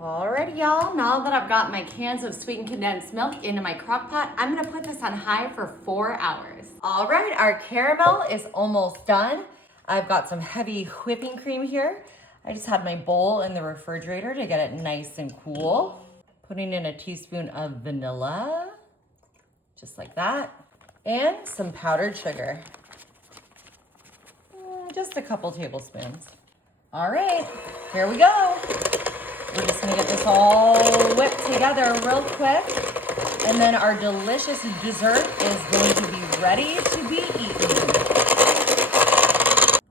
Alrighty, y'all, now that I've got my cans of sweetened condensed milk into my crock pot, I'm gonna put this on high for 4 hours. All right, our caramel is almost done. I've got some heavy whipping cream here. I just had my bowl in the refrigerator to get it nice and cool. Putting in a teaspoon of vanilla, just like that, and some powdered sugar. Just a couple tablespoons. All right, here we go. We're just gonna get this all whipped together real quick. And then our delicious dessert is going to be ready to be eaten.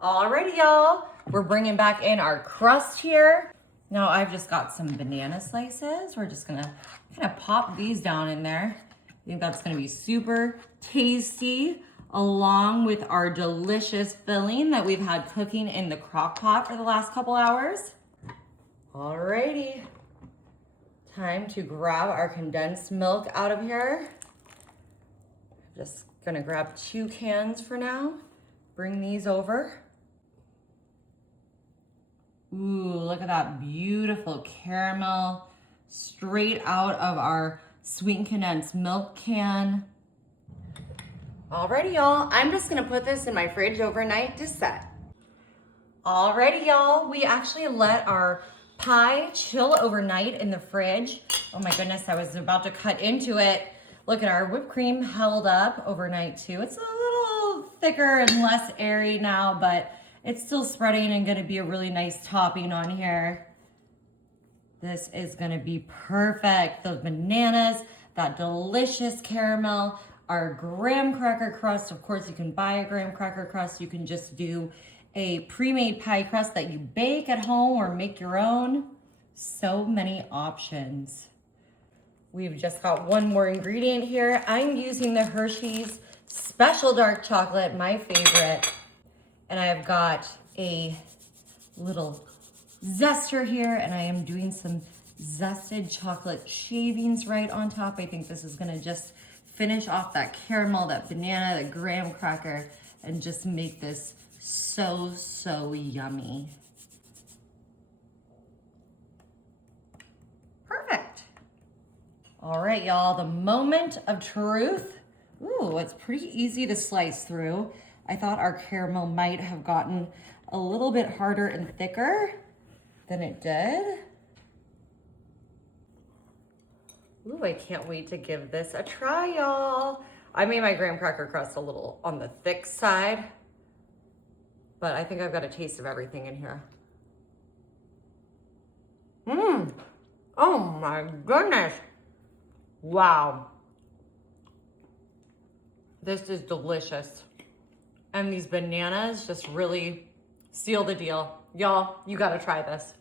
Alrighty, y'all. We're bringing back in our crust here. Now I've just got some banana slices. We're just gonna kind of pop these down in there. I think that's gonna be super tasty, along with our delicious filling that we've had cooking in the crock pot for the last couple hours. Alrighty, time to grab our condensed milk out of here. Just gonna grab 2 cans for now. Bring these over. Ooh, look at that beautiful caramel straight out of our sweetened condensed milk can. Alrighty, y'all, I'm just gonna put this in my fridge overnight to set. Alrighty, y'all, we actually let our pie chill overnight in the fridge. Oh my goodness, I was about to cut into it. Look at our whipped cream held up overnight too. It's a little thicker and less airy now, but it's still spreading and gonna be a really nice topping on here. This is gonna be perfect. Those bananas, that delicious caramel, our graham cracker crust. Of course, you can buy a graham cracker crust. You can just do a pre-made pie crust that you bake at home or make your own. So many options. We've just got one more ingredient here. I'm using the Hershey's Special Dark Chocolate, my favorite. And I've got a little zester here, and I am doing some zested chocolate shavings right on top. I think this is gonna just finish off that caramel, that banana, the graham cracker, and just make this so yummy. Perfect. All right, y'all, the moment of truth. Ooh, it's pretty easy to slice through. I thought our caramel might have gotten a little bit harder and thicker than it did. Ooh, I can't wait to give this a try, y'all. I made my graham cracker crust a little on the thick side, but I think I've got a taste of everything in here. Oh my goodness. Wow. This is delicious. And these bananas just really seal the deal. Y'all, you gotta try this.